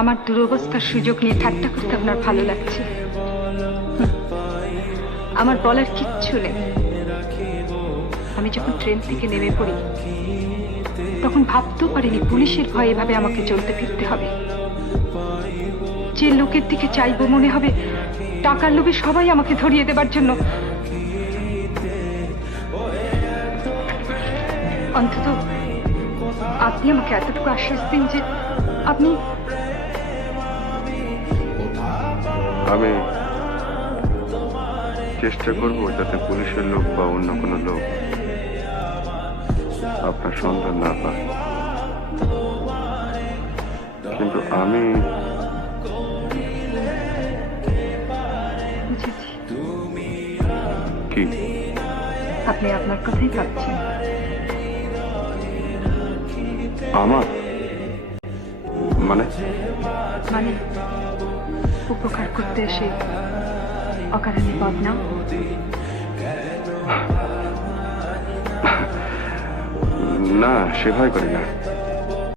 আমার দুরবস্থার সুযোগ নিয়ে ঠাট্টা করতে আপনার ভালো লাগছে। আমার বলার কিচ্ছু নেই। আমি যখন ট্রেন থেকে নেমে পড়ি, তখন ভাবতেও পারিনি পুলিশের ভয়ে এভাবে আমাকে চলতে ফিরতে হবে। যে লোকের দিকে চাইব মনে হবে, টাকার লোভে সবাই আমাকে ধরিয়ে দেবার জন্য। অন্তত আপনি আমাকে এতটুকু আশ্বাস দিন যে আপনি আমি চেষ্টা করব যাতে পুলিশের লোক বা অন্য কোনো লোক আপনার সন্ধান না পায়। কিন্তু আমি কি? আপনি আপনার কথাই ভাবছেন। আমার? মানে? মানে উপকার করতে এসে অকারণে বদনাম না সে ভয় করি না।